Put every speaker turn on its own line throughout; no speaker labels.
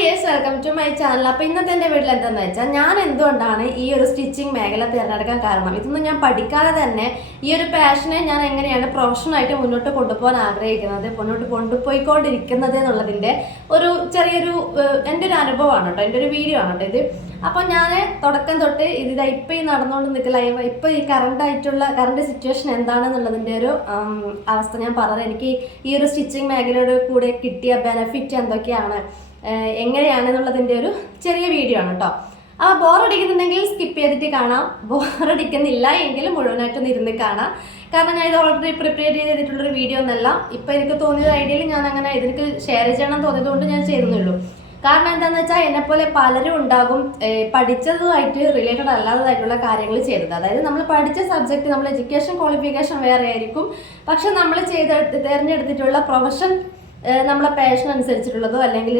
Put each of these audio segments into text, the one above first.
Dears welcome to my channel അപ്പോൾ ഇന്നത്തെ എന്റെ വീട്ടിൽ എന്താണെന്ന് വെച്ചാൽ ഞാൻ എന്തുകൊണ്ടാണ് ഈ ഒരു സ്റ്റിച്ചിങ് മേഖല തിരഞ്ഞെടുക്കാൻ കാരണം? ഇതൊന്നും ഞാൻ പഠിക്കാതെ തന്നെ ഈ ഒരു പാഷനെ ഞാൻ എങ്ങനെയാണ് പ്രൊഫഷണലായിട്ട് മുന്നോട്ട് കൊണ്ടുപോകാൻ ആഗ്രഹിക്കുന്നത് മുന്നോട്ട് കൊണ്ടുപോയിക്കൊണ്ടിരിക്കുന്നത് എന്നുള്ളതിന്റെ ഒരു ചെറിയൊരു എന്റെ ഒരു അനുഭവമാണ് കേട്ടോ എന്റെ ഒരു വീഡിയോ ആണ് കേട്ടോ ഇത്. അപ്പോൾ ഞാൻ തുടക്കം തൊട്ട് ഇത് ഇപ്പം ഈ നടന്നുകൊണ്ട് നിൽക്കില്ല ഇപ്പോൾ ഈ കറണ്ട് ആയിട്ടുള്ള കറണ്ട് സിറ്റുവേഷൻ എന്താണെന്നുള്ളതിന്റെ ഒരു അവസ്ഥ ഞാൻ പറഞ്ഞത്. എനിക്ക് ഈ ഒരു സ്റ്റിച്ചിങ് മേഖലയുടെ കൂടെ കിട്ടിയ ബെനിഫിറ്റ് എന്തൊക്കെയാണ്? എങ്ങനെയാണെന്നുള്ളതിന്റെ ഒരു ചെറിയ വീഡിയോ ആണ് കേട്ടോ അപ്പോൾ ബോറടിക്കുന്നുണ്ടെങ്കിൽ സ്കിപ്പ് ചെയ്തിട്ട് കാണാം. ബോറടിക്കുന്നില്ല എങ്കിൽ മുഴുവനായിട്ടൊന്ന് ഇരുന്ന് കാണാം. കാരണം ഞാൻ ഇത് ഓൾറെഡി പ്രിപ്പയർ ചെയ്തിട്ടുള്ളൊരു വീഡിയോ ഒന്നല്ല. ഇപ്പം എനിക്ക് തോന്നിയ ഐഡിയയിൽ ഞാൻ അങ്ങനെ ഇതിനൊക്കെ ഷെയർ ചെയ്യണം തോന്നിയത് കൊണ്ട് ഞാൻ ചെയ്യുന്നുള്ളൂ. കാരണം എന്താണെന്ന് വെച്ചാൽ എന്നെപ്പോലെ പലരും ഉണ്ടാകും പഠിച്ചതുമായിട്ട് റിലേറ്റഡ് അല്ലാത്തതായിട്ടുള്ള കാര്യങ്ങൾ ചെയ്തത് അതായത് നമ്മൾ പഠിച്ച സബ്ജക്റ്റ് നമ്മൾ എഡ്യൂക്കേഷൻ ക്വാളിഫിക്കേഷൻ വേറെ ആയിരിക്കും. പക്ഷെ നമ്മൾ ചെയ്ത തിരഞ്ഞെടുത്തിട്ടുള്ള പ്രൊഫഷൻ നമ്മളെ പാഷൻ അനുസരിച്ചിട്ടുള്ളതോ അല്ലെങ്കിൽ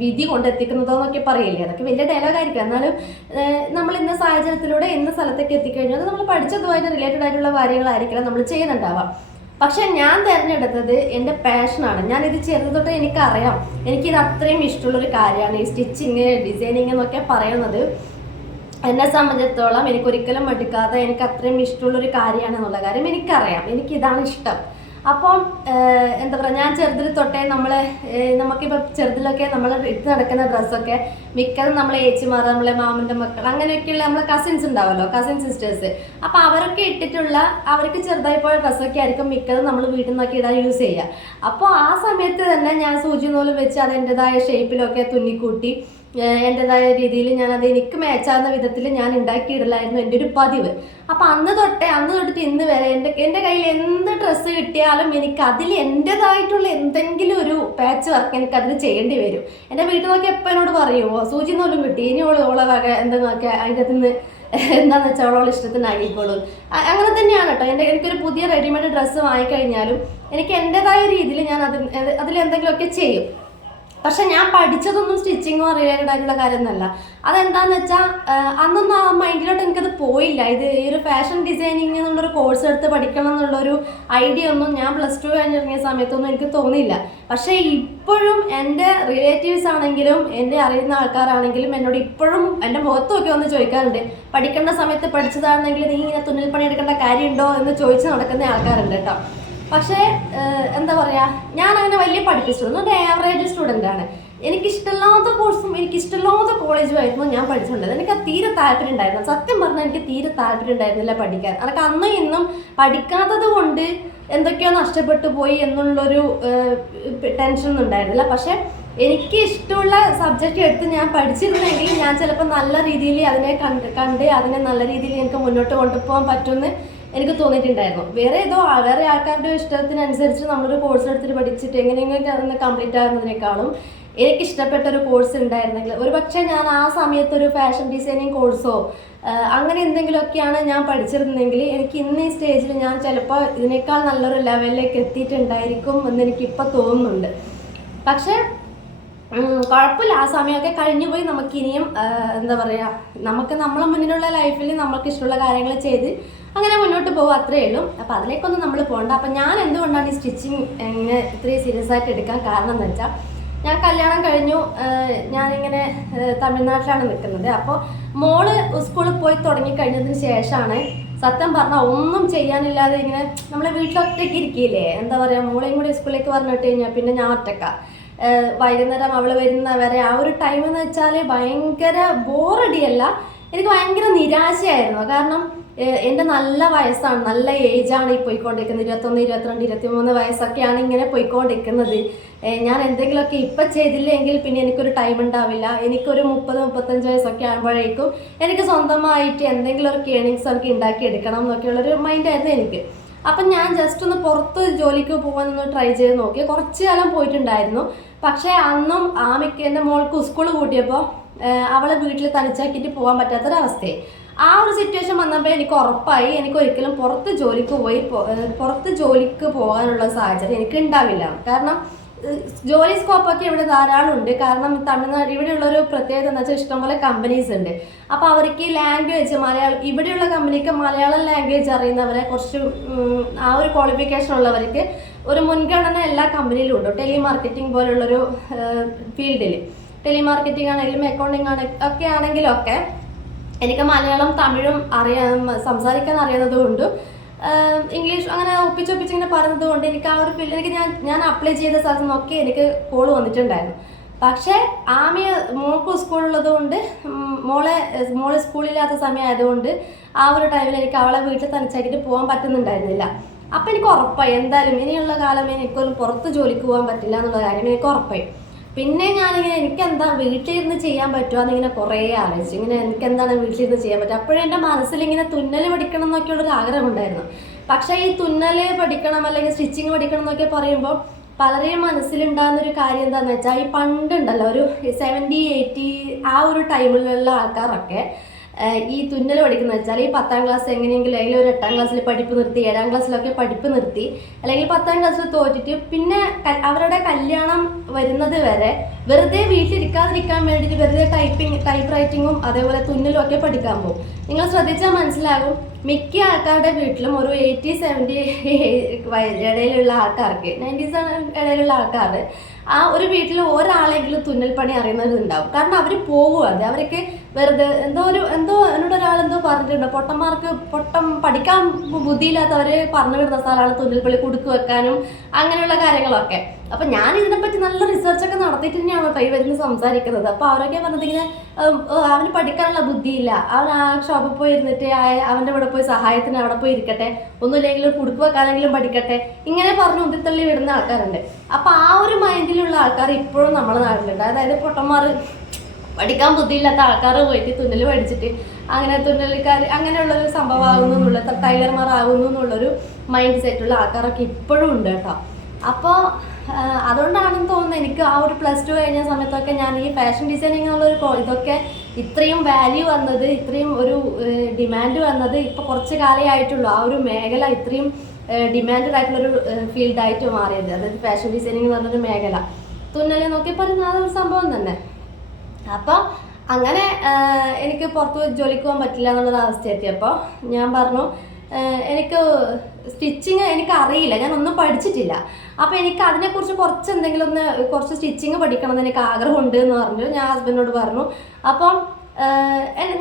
വിധി കൊണ്ടെത്തിക്കുന്നതോ എന്നൊക്കെ പറയില്ലേ? അതൊക്കെ വലിയ ഡയലോഗ് ആയിരിക്കും. എന്നാലും നമ്മൾ ഇന്ന സാഹചര്യത്തിലൂടെ ഇന്ന സ്ഥലത്തേക്ക് എത്തിക്കഴിഞ്ഞാൽ നമ്മൾ പഠിച്ചതുമായിട്ട് റിലേറ്റഡ് ആയിട്ടുള്ള കാര്യങ്ങളായിരിക്കണം നമ്മൾ ചെയ്യുന്നുണ്ടാവാം പക്ഷെ ഞാൻ തിരഞ്ഞെടുത്തത് എന്റെ പാഷനാണ് ഞാൻ ഇത് ചെറുത് തൊട്ട് എനിക്കറിയാം. എനിക്കിത് അത്രയും ഇഷ്ടമുള്ളൊരു കാര്യമാണ്. ഈ സ്റ്റിച്ചിങ് ഡിസൈനിങ് എന്നൊക്കെ പറയുന്നത്. എന്നെ സംബന്ധിച്ചിടത്തോളം എനിക്കൊരിക്കലും മടുക്കാതെ എനിക്ക് അത്രയും ഇഷ്ടമുള്ളൊരു കാര്യമാണെന്നുള്ള കാര്യം എനിക്കറിയാം. എനിക്കിതാണ് ഇഷ്ടം. അപ്പം എന്താ പറയുക ഞാൻ ചെറുതിൽ തൊട്ടേ നമ്മൾ നമുക്കിപ്പോൾ ചെറുതിലൊക്കെ നമ്മൾ ഇട്ട് നടക്കുന്ന ഡ്രസ്സൊക്കെ മിക്കതും നമ്മളെ ഏച്ചിമാർ നമ്മളെ മാമന്റെ മക്കൾ അങ്ങനെയൊക്കെയുള്ള നമ്മളെ കസിൻസ് ഉണ്ടാവുമല്ലോ കസിൻ സിസ്റ്റേഴ്സ് അപ്പോൾ അവരൊക്കെ ഇട്ടിട്ടുള്ള അവർക്ക് ചെറുതായി പോയ ഡ്രസ്സൊക്കെ ആയിരിക്കും മിക്കതും നമ്മൾ വീട്ടിൽ നിന്നൊക്കെ ഇടാൻ യൂസ് ചെയ്യുക. അപ്പോൾ ആ സമയത്ത് തന്നെ ഞാൻ സൂചി നൂൽ വെച്ച് അതിന്റെതായ ഷേപ്പിലൊക്കെ തുന്നിക്കൂട്ടി എന്റെതായ രീതിയിൽ ഞാൻ അത് എനിക്ക് മേച്ചാകുന്ന വിധത്തിൽ ഞാൻ ഉണ്ടാക്കിയിടലായിരുന്നു എന്റെ ഒരു പതിവ്. അപ്പം അന്ന് തൊട്ടേ അന്ന് തൊട്ടിട്ട് ഇന്ന് വരെ എന്റെ എന്റെ കയ്യിൽ എന്ത് ഡ്രസ്സ് കിട്ടിയാലും എനിക്ക് അതിൽ എന്റെതായിട്ടുള്ള എന്തെങ്കിലും ഒരു പാച്ച് വർക്ക് എനിക്ക് അതിൽ ചെയ്യേണ്ടി വരും. എന്റെ വീട്ടിൽ നോക്കി എപ്പോൾ എന്നോട് പറയുമോ സൂചി നോലും കിട്ടി. ഇനി ഓൾ ഓളെ വക എന്തെങ്കിലുമൊക്കെ അതിന്റെ നിന്ന് എന്താണെന്ന് വെച്ചാൽ അവളോട് ഇഷ്ടത്തിനായിക്കോളും അങ്ങനെ തന്നെയാണ് കേട്ടോ എന്റെ എനിക്കൊരു പുതിയ റെഡിമെയ്ഡ് ഡ്രസ്സ് വാങ്ങിക്കഴിഞ്ഞാലും എനിക്ക് എന്റെതായ രീതിയിൽ ഞാൻ അതിൽ എന്തെങ്കിലുമൊക്കെ ചെയ്യും. പക്ഷെ ഞാൻ പഠിച്ചതൊന്നും സ്റ്റിച്ചിങ്ങോ റിലേറ്റഡ് കാര്യമൊന്നുമല്ല. അതെന്താന്ന് വെച്ചാൽ അന്നൊന്നും ആ മൈൻഡിലോട്ട് എനിക്കത് പോയില്ല. ഇത് ഈ ഒരു ഫാഷൻ ഡിസൈനിങ് എന്നുള്ളൊരു കോഴ്സ് എടുത്ത് പഠിക്കണം എന്നുള്ളൊരു ഐഡിയ ഒന്നും ഞാൻ പ്ലസ് ടു കഴിഞ്ഞിറങ്ങിയ സമയത്തൊന്നും എനിക്ക് തോന്നിയില്ല. പക്ഷേ ഇപ്പോഴും എന്റെ റിലേറ്റീവ്സ് ആണെങ്കിലും എന്റെ അറിയുന്ന ആൾക്കാരാണെങ്കിലും എന്നോട് ഇപ്പോഴും എന്റെ മുഖത്തൊക്കെ ഒന്ന് ചോദിക്കാറുണ്ട്. പഠിക്കേണ്ട സമയത്ത് പഠിച്ചതാണെങ്കിൽ നീ ഇങ്ങനെ തുന്നൽ പണി എടുക്കേണ്ട കാര്യമുണ്ടോ എന്ന് ചോദിച്ച് നടക്കുന്ന ആൾക്കാരുണ്ട് കേട്ടോ. പക്ഷേ എന്താ പറയാ ഞാൻ അങ്ങനെ വലിയ പഠിപ്പിച്ചിരുന്നു ഒരു ആവറേജ് സ്റ്റുഡന്റ് ആണ്. എനിക്കിഷ്ടമില്ലാത്ത കോഴ്സും എനിക്കിഷ്ടമില്ലാത്ത കോളേജും ആയിരുന്നു ഞാൻ പഠിച്ചിട്ടുണ്ടത് എനിക്ക് തീരെ താല്പര്യം ഉണ്ടായിരുന്നു സത്യം പറഞ്ഞാൽ എനിക്ക് തീരെ താല്പര്യം ഉണ്ടായിരുന്നില്ല പഠിക്കാൻ. അതൊക്കെ അന്നും ഇന്നും പഠിക്കാത്തത് കൊണ്ട് എന്തൊക്കെയോ നഷ്ടപ്പെട്ടു പോയി എന്നുള്ളൊരു ടെൻഷൻ ഒന്നും ഉണ്ടായിരുന്നില്ല. പക്ഷേ എനിക്ക് ഇഷ്ടമുള്ള സബ്ജക്റ്റ് എടുത്ത് ഞാൻ പഠിച്ചിരുന്നെങ്കിൽ ഞാൻ ചിലപ്പോൾ നല്ല രീതിയിൽ അതിനെ കണ്ട് കണ്ട് അതിനെ നല്ല രീതിയിൽ എനിക്ക് മുന്നോട്ട് കൊണ്ടുപോകാൻ പറ്റുമെന്ന് എനിക്ക് തോന്നിയിട്ടുണ്ടായിരുന്നു. വേറെ ഏതോ വേറെ ആൾക്കാരുടെ ഇഷ്ടത്തിനനുസരിച്ച് നമ്മളൊരു കോഴ്സ് എടുത്തിട്ട് പഠിച്ചിട്ട് എങ്ങനെയെങ്കിലും അതൊന്ന് കംപ്ലീറ്റ് ആകുന്നതിനേക്കാളും എനിക്ക് ഇഷ്ടപ്പെട്ട ഒരു കോഴ്സ് ഉണ്ടായിരുന്നെങ്കിൽ ഒരു പക്ഷേ ഞാൻ ആ സമയത്ത് ഒരു ഫാഷൻ ഡിസൈനിങ് കോഴ്സോ അങ്ങനെ എന്തെങ്കിലുമൊക്കെയാണ് ഞാൻ പഠിച്ചിരുന്നെങ്കിൽ എനിക്ക് ഇന്ന് ഈ സ്റ്റേജിൽ ഞാൻ ചിലപ്പോൾ ഇതിനേക്കാൾ നല്ലൊരു ലെവലിലേക്ക് എത്തിയിട്ടുണ്ടായിരിക്കും എന്ന് എനിക്കിപ്പോൾ തോന്നുന്നുണ്ട്. പക്ഷേ കുഴപ്പമില്ല. ആ സമയമൊക്കെ കഴിഞ്ഞു പോയി. നമുക്ക് ഇനിയും എന്താ പറയുക നമുക്ക് നമ്മളെ മുന്നിലുള്ള ലൈഫിൽ നമുക്ക് ഇഷ്ടമുള്ള കാര്യങ്ങൾ ചെയ്ത് അങ്ങനെ മുന്നോട്ട് പോകും അത്രയേ ഉള്ളൂ. അപ്പം അതിലേക്കൊന്നും നമ്മൾ പോകണ്ട അപ്പം ഞാൻ എന്തുകൊണ്ടാണ് ഈ സ്റ്റിച്ചിങ് ഇങ്ങനെ ഇത്രയും സീരിയസ് ആയിട്ട് എടുക്കാൻ കാരണം എന്ന് വെച്ചാൽ ഞാൻ കല്യാണം കഴിഞ്ഞു. ഞാനിങ്ങനെ തമിഴ്നാട്ടിലാണ് നിൽക്കുന്നത്. അപ്പോൾ മോൾ സ്കൂളിൽ പോയി തുടങ്ങി കഴിഞ്ഞതിന് ശേഷമാണ് സത്യം പറഞ്ഞാൽ ഒന്നും ചെയ്യാനില്ലാതെ ഇങ്ങനെ നമ്മളെ വീട്ടിലൊറ്റയ്ക്ക് ഇരിക്കില്ലേ? എന്താ പറയുക മോളെയും കൂടി സ്കൂളിലേക്ക് പറഞ്ഞിട്ട് കഴിഞ്ഞാൽ പിന്നെ ഞാൻ ഒറ്റക്ക. വൈകുന്നേരം അവൾ വരുന്നവരെ ആ ഒരു ടൈം എന്ന് വെച്ചാൽ ഭയങ്കര ബോറടിയല്ല. എനിക്ക് ഭയങ്കര നിരാശയായിരുന്നു. കാരണം എന്റെ നല്ല വയസ്സാണ്. നല്ല ഏജാണ് ഈ പോയിക്കൊണ്ടിരിക്കുന്നത്. ഇരുപത്തൊന്ന് ഇരുപത്തിരണ്ട് ഇരുപത്തിമൂന്ന് വയസ്സൊക്കെയാണ് ഇങ്ങനെ പോയിക്കൊണ്ടിരിക്കുന്നത്. ഞാൻ എന്തെങ്കിലുമൊക്കെ ഇപ്പം ചെയ്തില്ലെങ്കിൽ പിന്നെ എനിക്കൊരു ടൈം ഉണ്ടാവില്ല. എനിക്കൊരു മുപ്പത് മുപ്പത്തഞ്ച് വയസ്സൊക്കെ ആകുമ്പോഴേക്കും എനിക്ക് സ്വന്തമായിട്ട് എന്തെങ്കിലും ഒരു കേണിങ്സ് ഒക്കെ ഉണ്ടാക്കി എടുക്കണം എന്നൊക്കെയുള്ളൊരു മൈൻഡായിരുന്നു എനിക്ക്. അപ്പം ഞാൻ ജസ്റ്റ് ഒന്ന് പുറത്ത് ജോലിക്ക് പോകാനൊന്ന് ട്രൈ ചെയ്ത് നോക്കി. കുറച്ച് കാലം പോയിട്ടുണ്ടായിരുന്നു. പക്ഷേ അന്നും ആമിക്ക് എന്റെ മോൾക്ക് സ്കൂൾ കൂട്ടിയപ്പോൾ അവളെ വീട്ടിൽ തനിച്ചാക്കിയിട്ട് പോകാൻ പറ്റാത്തൊരവസ്ഥയായി. ആ ഒരു സിറ്റുവേഷൻ വന്നപ്പോൾ എനിക്ക് ഉറപ്പായി. എനിക്ക് ഒരിക്കലും പുറത്ത് ജോലിക്ക് പോയി പുറത്ത് ജോലിക്ക് പോകാനുള്ള സാഹചര്യം എനിക്ക് ഉണ്ടാവില്ല കാരണം ജോലി സ്കോപ്പൊക്കെ ഇവിടെ ധാരാളം ഉണ്ട്. കാരണം തമിഴ്നാട് ഇവിടെയുള്ള ഒരു പ്രത്യേകത എന്ന് വെച്ചാൽ ഇഷ്ടംപോലെ കമ്പനീസ് ഉണ്ട്. അപ്പോൾ അവർക്ക് ഈ ലാംഗ്വേജ് മലയാളം ഇവിടെയുള്ള കമ്പനിക്ക് മലയാളം ലാംഗ്വേജ് അറിയുന്നവരെ കുറച്ച് ആ ഒരു ക്വാളിഫിക്കേഷൻ ഉള്ളവർക്ക് ഒരു മുൻഗണന എല്ലാ കമ്പനിയിലും ഉണ്ട്. ടെലിമാർക്കറ്റിംഗ് പോലുള്ളൊരു ഫീൽഡിൽ ടെലിമാർക്കറ്റിംഗ് ആണെങ്കിലും അക്കൗണ്ടിങ് ആണ് ഒക്കെ ആണെങ്കിലും ഒക്കെ എനിക്ക് മലയാളം തമിഴും അറിയാൻ സംസാരിക്കാൻ അറിയുന്നത് കൊണ്ട് ഇംഗ്ലീഷ് അങ്ങനെ ഒപ്പിച്ചൊപ്പിച്ച് ഇങ്ങനെ പറയുന്നത് കൊണ്ട് എനിക്ക് ആ ഒരു ഫീൽഡ് എനിക്ക് ഞാൻ ഞാൻ അപ്ലൈ ചെയ്ത സ്ഥലത്ത് നിന്നൊക്കെ എനിക്ക് കോൾ വന്നിട്ടുണ്ടായിരുന്നു. പക്ഷേ ആമിയ മോൾക്ക് സ്കൂളുള്ളത് കൊണ്ട് മോളെ മോൾ സ്കൂളില്ലാത്ത സമയമായതുകൊണ്ട് ആ ഒരു ടൈമിൽ എനിക്ക് അവളെ വീട്ടിൽ തനിച്ചാക്കിയിട്ട് പോകാൻ പറ്റുന്നുണ്ടായിരുന്നില്ല. അപ്പം എനിക്ക് ഉറപ്പായി. എന്തായാലും ഇനിയുള്ള കാലം എനിക്കൊന്നും പുറത്ത് ജോലിക്ക് പോകാൻ പറ്റില്ല എന്നുള്ള കാര്യം എനിക്ക് ഉറപ്പായി. പിന്നെ ഞാനിങ്ങനെ എനിക്ക് എന്താ വീട്ടിലിരുന്ന് ചെയ്യാൻ പറ്റുമോ എന്നിങ്ങനെ കുറേ ആലോചിച്ചു. ഇങ്ങനെ എനിക്ക് എന്താണ് വീട്ടിലിരുന്ന് ചെയ്യാൻ പറ്റുക? അപ്പോഴും എന്റെ മനസ്സിൽ ഇങ്ങനെ തുന്നൽ പഠിക്കണം എന്നൊക്കെയുള്ളൊരു ആഗ്രഹം ഉണ്ടായിരുന്നു പക്ഷേ ഈ തുന്നൽ പഠിക്കണം അല്ലെങ്കിൽ സ്റ്റിച്ചിങ് പഠിക്കണം എന്നൊക്കെ പറയുമ്പോൾ പലരെയും മനസ്സിലുണ്ടാകുന്ന ഒരു കാര്യം എന്താണെന്ന് വെച്ചാൽ ഈ പണ്ടുണ്ടല്ലോ ഒരു സെവന്റി എയ്റ്റി ആ ഒരു ടൈമിലുള്ള ആൾക്കാരൊക്കെ ഈ തുന്നൽ പഠിക്കുന്ന വെച്ചാൽ ഈ പത്താം ക്ലാസ് എങ്ങനെയെങ്കിലും അല്ലെങ്കിൽ ഒരു എട്ടാം ക്ലാസ്സിൽ പഠിപ്പ് നിർത്തി ഏഴാം ക്ലാസ്സിലൊക്കെ പഠിപ്പ് നിർത്തി അല്ലെങ്കിൽ പത്താം ക്ലാസ്സിൽ തോറ്റിട്ട് പിന്നെ അവരുടെ കല്യാണം വരുന്നത് വരെ വെറുതെ വീട്ടിലിരിക്കാതിരിക്കാൻ വേണ്ടിയിട്ട് വെറുതെ ടൈപ്പിംഗ് ടൈപ്പ് റൈറ്റിങ്ങും അതേപോലെ തുന്നലും ഒക്കെ പഠിക്കാൻ പോകും. നിങ്ങൾ ശ്രദ്ധിച്ചാൽ മനസ്സിലാകും. മിക്ക ആൾക്കാരുടെ വീട്ടിലും ഒരു എയ്റ്റി സെവന്റി ഇടയിലുള്ള ആൾക്കാർക്ക് നയന്റീസ് ഇടയിലുള്ള ആൾക്കാർ ആ ഒരു വീട്ടിൽ ഒരാളെങ്കിലും തുന്നൽ പണി അറിയുന്നവരുണ്ടാവും. കാരണം അവർ പോവുകയാണ് അവരൊക്കെ വെറുതെ എന്തോ ഒരു എന്തോ എന്നോട് ഒരാൾ എന്തോ പറഞ്ഞിട്ടുണ്ട്. പൊട്ടന്മാർക്ക് പൊട്ടം പഠിക്കാൻ ബുദ്ധിയില്ലാത്തവർ പറഞ്ഞു വിടുന്ന സ്ഥലമാണ് തുന്നൽ പണി കുടുക്ക് വെക്കാനും അങ്ങനെയുള്ള കാര്യങ്ങളൊക്കെ. അപ്പൊ ഞാൻ ഇതിനെപ്പറ്റി നല്ല റിസർച്ച് ഒക്കെ നടത്തിയിട്ട് തന്നെയാണ് കേട്ടോ ഈ വരുന്ന സംസാരിക്കുന്നത്? അപ്പൊ അവരൊക്കെ പറഞ്ഞത് ഇങ്ങനെ അവന് പഠിക്കാനുള്ള ബുദ്ധിയില്ല. അവൻ ആ ഷോപ്പിൽ പോയി ഇരുന്നിട്ട് അവന്റെ ഇവിടെ പോയി സഹായത്തിന് അവിടെ പോയി ഇരിക്കട്ടെ. ഒന്നുമില്ലെങ്കിലും കുടുക്ക് വെക്കാനെങ്കിലും പഠിക്കട്ടെ. ഇങ്ങനെ പറഞ്ഞ് ഉന്തിത്തള്ളി വിടുന്ന ആൾക്കാരുണ്ട്. അപ്പൊ ആ ഒരു മൈൻഡിലുള്ള ആൾക്കാർ ഇപ്പോഴും നമ്മുടെ നാട്ടിലുണ്ട്. അതായത് പൊട്ടന്മാർ പഠിക്കാൻ ബുദ്ധിയില്ലാത്ത ആൾക്കാർ പോയിട്ട് തുന്നൽ പഠിച്ചിട്ട് അങ്ങനെ തുന്നൽക്കാർ അങ്ങനെയുള്ളൊരു സംഭവമാകുന്നു എന്നുള്ള ടൈലർമാർ ആകുന്നു എന്നുള്ളൊരു മൈൻഡ് സെറ്റുള്ള ആൾക്കാരൊക്കെ ഇപ്പോഴും ഉണ്ട് കേട്ടോ. അപ്പോൾ അതുകൊണ്ടാണെന്ന് തോന്നുന്നത് എനിക്ക് ആ ഒരു പ്ലസ് ടു കഴിഞ്ഞ സമയത്തൊക്കെ ഞാൻ ഈ ഫാഷൻ ഡിസൈനിങ് എന്നുള്ളൊരു ഒരു ഇതൊക്കെ ഇത്രയും വാല്യൂ വന്നത് ഇത്രയും ഒരു ഡിമാൻഡ് വന്നത് ഇപ്പോൾ കുറച്ച് കാലേ ആയിട്ടുള്ളൂ. ആ ഒരു മേഖല ഇത്രയും ഡിമാൻഡ് ആയിട്ടുള്ളൊരു ഫീൽഡായിട്ട് മാറിയത്. അതായത് ഫാഷൻ ഡിസൈനിങ് എന്ന് പറഞ്ഞൊരു മേഖല. തുന്നൽ നോക്കി പറയുന്ന അതൊരു സംഭവം തന്നെ. അപ്പോൾ അങ്ങനെ എനിക്ക് പുറത്ത് ജോലിക്ക് പോകാൻ പറ്റില്ല എന്നുള്ളൊരു അവസ്ഥ എത്തിയപ്പോൾ ഞാൻ പറഞ്ഞു എനിക്ക് സ്റ്റിച്ചിങ് എനിക്ക് അറിയില്ല. ഞാൻ ഒന്നും പഠിച്ചിട്ടില്ല. അപ്പോൾ എനിക്ക് അതിനെക്കുറിച്ച് കുറച്ച് എന്തെങ്കിലും ഒന്ന് കുറച്ച് സ്റ്റിച്ചിങ് പഠിക്കണം എന്ന് എനിക്ക് ആഗ്രഹമുണ്ട് എന്ന് പറഞ്ഞു. ഞാൻ ഹസ്ബൻഡിനോട് പറഞ്ഞു. അപ്പം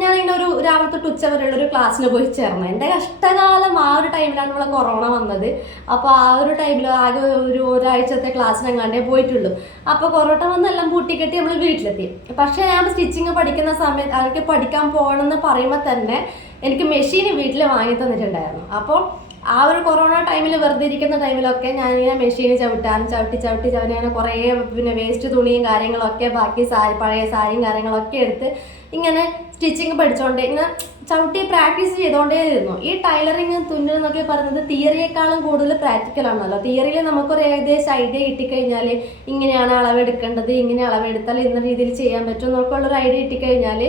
ഞാൻ ഇങ്ങനെ ഒരു രാവിലെ തൊട്ട് ഉച്ച വരെയുള്ള ഒരു ക്ലാസ്സിൽ പോയി ചേർന്നു. എന്റെ കഷ്ടകാലം ആ ഒരു ടൈമിലാണ് നമ്മളെ കൊറോണ വന്നത്. അപ്പോൾ ആ ഒരു ടൈമിൽ ആകെ ഒരു ഒരാഴ്ചത്തെ ക്ലാസ്സിനെങ്ങാണ്ടേ പോയിട്ടുള്ളൂ. അപ്പോൾ കൊറോണ വന്ന് എല്ലാം പൂട്ടിക്കെട്ടി നമ്മൾ വീട്ടിലെത്തി. പക്ഷേ ഞാൻ സ്റ്റിച്ചിങ് പഠിക്കുന്ന സമയത്ത് എനിക്ക് പഠിക്കാൻ പോകണമെന്ന് പറയുമ്പോൾ തന്നെ എനിക്ക് മെഷീൻ വീട്ടിൽ വാങ്ങി തന്നിട്ടുണ്ടായിരുന്നു. അപ്പോൾ ആ ഒരു കൊറോണ ടൈമിൽ വെറുതെ ഇരിക്കുന്ന ടൈമിലൊക്കെ ഞാനിങ്ങനെ മെഷീൻ ചവിട്ടാനും ചവിട്ടി ചവിട്ടി ചവിട്ടി അങ്ങനെ കുറേ പിന്നെ വേസ്റ്റ് തുണിയും കാര്യങ്ങളൊക്കെ ബാക്കി സാരി പഴയ സാരിയും കാര്യങ്ങളൊക്കെ എടുത്ത് ഇങ്ങനെ സ്റ്റിച്ചിങ് പഠിച്ചുകൊണ്ട് ഇങ്ങനെ ചവിട്ടി പ്രാക്ടീസ് ചെയ്തുകൊണ്ടേ ഇരുന്നു. ഈ ടൈലറിങ് തുന്നൽ എന്നൊക്കെ പറയുന്നത് തിയറിയേക്കാളും കൂടുതൽ പ്രാക്ടിക്കൽ ആണല്ലോ. തിയറിയിൽ നമുക്കൊരു ഏകദേശം ഐഡിയ കിട്ടിക്കഴിഞ്ഞാൽ ഇങ്ങനെയാണ് അളവെടുക്കേണ്ടത് ഇങ്ങനെ അളവെടുത്താൽ ഇന്ന രീതിയിൽ ചെയ്യാൻ പറ്റും എന്നൊക്കെയുള്ളൊരു ഐഡിയ കിട്ടിക്കഴിഞ്ഞാൽ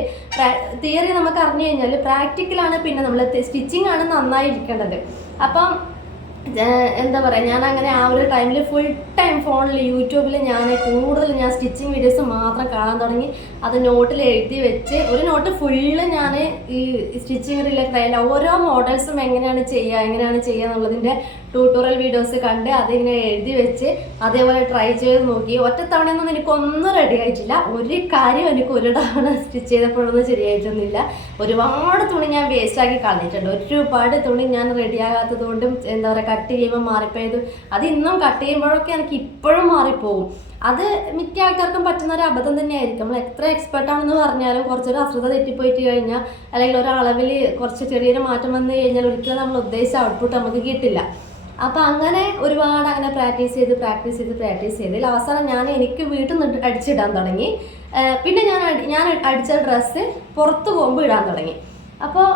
തിയറി നമുക്ക് അറിഞ്ഞു കഴിഞ്ഞാൽ പ്രാക്ടിക്കലാണ് പിന്നെ നമ്മൾ സ്റ്റിച്ചിങ് ആണ് നന്നായിരിക്കേണ്ടത്. അപ്പം എന്താ പറയുക ഞാൻ അങ്ങനെ ആ ഒരു ടൈമിൽ ഫുൾ ടൈം ഫോണിൽ യൂട്യൂബിൽ ഞാൻ കൂടുതൽ ഞാൻ സ്റ്റിച്ചിങ് വീഡിയോസ് മാത്രം കാണാൻ തുടങ്ങി. അത് നോട്ടിൽ എഴുതി വെച്ച് ഒരു നോട്ട് ഫുള്ള് ഞാൻ ഈ സ്റ്റിച്ചിങ് റിലേറ്റഡ് ആയ ഓരോ മോഡൽസും എങ്ങനെയാണ് ചെയ്യുക എങ്ങനെയാണ് ചെയ്യുക എന്നുള്ളതിന്റെ ട്യൂട്ടോറിയൽ വീഡിയോസ് കണ്ട് അതിങ്ങനെ എഴുതി വെച്ച് അതേപോലെ ട്രൈ ചെയ്ത് നോക്കി. ഒറ്റ തവണയൊന്നും എനിക്കൊന്നും റെഡി ആയിട്ടില്ല. ഒരു കാര്യം എനിക്ക് ഒരു തവണ സ്റ്റിച്ച് ചെയ്തപ്പോഴൊന്നും ശരിയായിട്ടൊന്നുമില്ല. ഒരുപാട് തുണി ഞാൻ വേസ്റ്റാക്കി കളഞ്ഞിട്ടുണ്ട്. ഒരുപാട് തുണി ഞാൻ റെഡിയാകാത്തത് കൊണ്ടും എന്താ പറയുക കട്ട് ചെയ്യുമ്പോൾ മാറിപ്പോയത്. അത് ഇന്നും കട്ട് ചെയ്യുമ്പോഴൊക്കെ എനിക്ക് ഇപ്പോഴും മാറിപ്പോകും. അത് മിക്ക ആൾക്കാർക്കും പറ്റുന്ന ഒരു അബദ്ധം തന്നെയായിരിക്കും. നമ്മൾ എത്ര എക്സ്പെർട്ട് ആണെന്ന് പറഞ്ഞാലും കുറച്ചൊരു അശ്രദ്ധ തെറ്റിപ്പോയിട്ട് കഴിഞ്ഞാൽ അല്ലെങ്കിൽ ഒരളവിൽ കുറച്ച് ചെറിയൊരു മാറ്റം വന്നു കഴിഞ്ഞാൽ ഒരിക്കലും നമ്മൾ ഉദ്ദേശിച്ച ഔട്ട്പുട്ട് നമുക്ക് കിട്ടില്ല. അപ്പം അങ്ങനെ ഒരുപാട് അങ്ങനെ പ്രാക്ടീസ് ചെയ്ത് പ്രാക്ടീസ് ചെയ്ത് പ്രാക്ടീസ് ചെയ്ത്. അവസാനം ഞാൻ എനിക്ക് വീട്ടിൽ നിന്ന് അടിച്ചിടാൻ തുടങ്ങി. പിന്നെ ഞാൻ ഞാൻ അടിച്ച ഡ്രസ്സ് പുറത്ത് പോകുമ്പോൾ ഇടാൻ തുടങ്ങി. അപ്പോൾ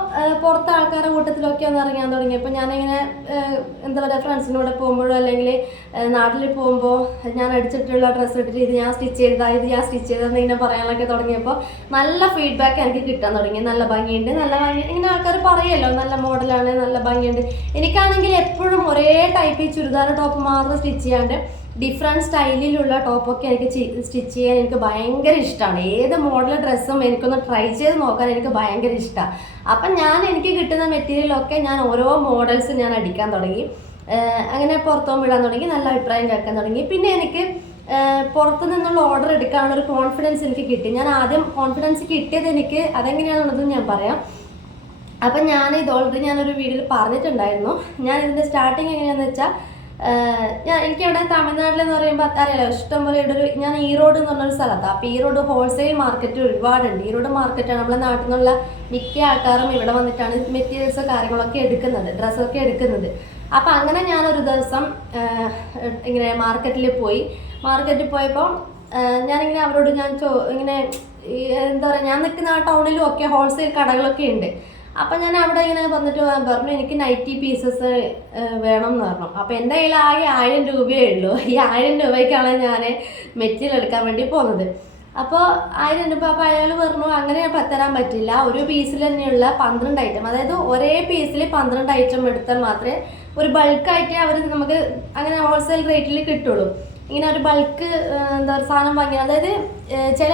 പുറത്തെ ആൾക്കാരുടെ കൂട്ടത്തിലൊക്കെ ഒന്ന് ഇറങ്ങാൻ തുടങ്ങി തുടങ്ങിയപ്പോൾ ഞാനിങ്ങനെ എന്താ പറയുക ഫ്രണ്ട്സിന്റെ കൂടെ പോകുമ്പോഴോ അല്ലെങ്കിൽ നാട്ടിൽ പോകുമ്പോൾ ഞാൻ അടിച്ചിട്ടുള്ള ഡ്രസ്സ് ഇട്ടിട്ട് ഇത് ഞാൻ സ്റ്റിച്ച് ചെയ്തതാ ഇത് ഞാൻ സ്റ്റിച്ച് ചെയ്തതെന്ന് ഇങ്ങനെ പറയാനൊക്കെ തുടങ്ങിയപ്പോൾ നല്ല ഫീഡ്ബാക്ക് എനിക്ക് കിട്ടാൻ തുടങ്ങി. നല്ല ഭംഗിയുണ്ട് നല്ല ഭംഗി. ഇങ്ങനെ ആൾക്കാർ പറയുമല്ലോ നല്ല മോഡലാണ് നല്ല ഭംഗിയുണ്ട്. എനിക്കാണെങ്കിൽ എപ്പോഴും ഒരേ ടൈപ്പ് ചുരിദാർ ടോപ്പ് മാത്രം സ്റ്റിച്ച് ചെയ്യാണ്ട് ഡിഫറെന്റ് സ്റ്റൈലിലുള്ള ടോപ്പൊക്കെ എനിക്ക് സ്റ്റിച്ച് ചെയ്യാൻ എനിക്ക് ഭയങ്കര ഇഷ്ടമാണ് ഏത് മോഡൽ ഡ്രസ്സും എനിക്കൊന്ന് ട്രൈ ചെയ്ത് നോക്കാൻ എനിക്ക് ഭയങ്കര ഇഷ്ടമാണ് അപ്പം ഞാൻ എനിക്ക് കിട്ടുന്ന മെറ്റീരിയലൊക്കെ ഞാൻ ഓരോ മോഡൽസ് ഞാൻ അടിക്കാൻ തുടങ്ങി. അങ്ങനെ പുറത്തോം വിടാൻ തുടങ്ങി നല്ല അഭിപ്രായം കേൾക്കാൻ തുടങ്ങി. പിന്നെ എനിക്ക് പുറത്തു നിന്നുള്ള ഓർഡർ എടുക്കാനുള്ള ഒരു കോൺഫിഡൻസ് എനിക്ക് കിട്ടി. ഞാൻ ആദ്യം കോൺഫിഡൻസ് കിട്ടിയത് എനിക്ക് അതെങ്ങനെയാണെന്നുള്ളത് ഞാൻ പറയാം. അപ്പം ഞാൻ ഇത് ഓൾറെഡി ഞാനൊരു വീഡിയോയിൽ പറഞ്ഞിട്ടുണ്ടായിരുന്നു. ഞാൻ ഇതിന്റെ സ്റ്റാർട്ടിങ് എങ്ങനെയാണെന്ന് വെച്ചാൽ ഞാൻ എനിക്കിവിടെ തമിഴ്നാട്ടിലെന്ന് പറയുമ്പോൾ അറിയാലോ ഇഷ്ടംപോലെ ഇവിടെ ഒരു ഞാൻ ഈറോഡ് എന്ന് പറഞ്ഞൊരു സ്ഥലത്താണ് അപ്പോൾ ഈറോഡ് ഹോൾസെയിൽ മാർക്കറ്റ് ഒരുപാടുണ്ട്. ഈറോഡ് മാർക്കറ്റാണ് നമ്മളെ നാട്ടിൽ നിന്നുള്ള മിക്ക ആൾക്കാരും ഇവിടെ വന്നിട്ടാണ് മെറ്റീരിയൽസ് കാര്യങ്ങളൊക്കെ എടുക്കുന്നത് ഡ്രസ്സൊക്കെ എടുക്കുന്നത്. അപ്പം അങ്ങനെ ഞാനൊരു ദിവസം ഇങ്ങനെ മാർക്കറ്റിൽ പോയി. മാർക്കറ്റിൽ പോയപ്പോൾ ഞാനിങ്ങനെ അവരോട് ഞാൻ ചോ ഇങ്ങനെ എന്താ പറയുക ഞാൻ നിൽക്കുന്ന ആ ടൗണിലും ഒക്കെ ഹോൾസെയിൽ കടകളൊക്കെ ഉണ്ട്. അപ്പം ഞാൻ അവിടെ ഇങ്ങനെ വന്നിട്ട് പറഞ്ഞു എനിക്ക് നൈറ്റി പീസസ് വേണം എന്ന് പറഞ്ഞു. അപ്പോൾ എന്റെ കയ്യിൽ ആകെ ആയിരം രൂപയേ ഉള്ളൂ. ഈ ആയിരം രൂപയ്ക്കാണ് ഞാൻ മെറ്റീരിയൽ എടുക്കാൻ വേണ്ടി പോകുന്നത് അപ്പോൾ ആയിരം രൂപ അപ്പോൾ അയാൾ പറഞ്ഞു അങ്ങനെ തരാൻ പറ്റില്ല. ഒരു പീസിൽ തന്നെയുള്ള പന്ത്രണ്ട് ഐറ്റം അതായത് ഒരേ പീസിൽ പന്ത്രണ്ട് ഐറ്റം എടുത്താൽ മാത്രമേ ഒരു ബൾക്കായിട്ട് അവർ നമുക്ക് അങ്ങനെ ഹോൾസെയിൽ റേറ്റിൽ കിട്ടുള്ളൂ. ഇങ്ങനെ ഒരു ബൾക്ക് എന്താ സാധനം വാങ്ങിയാൽ അതായത് ചില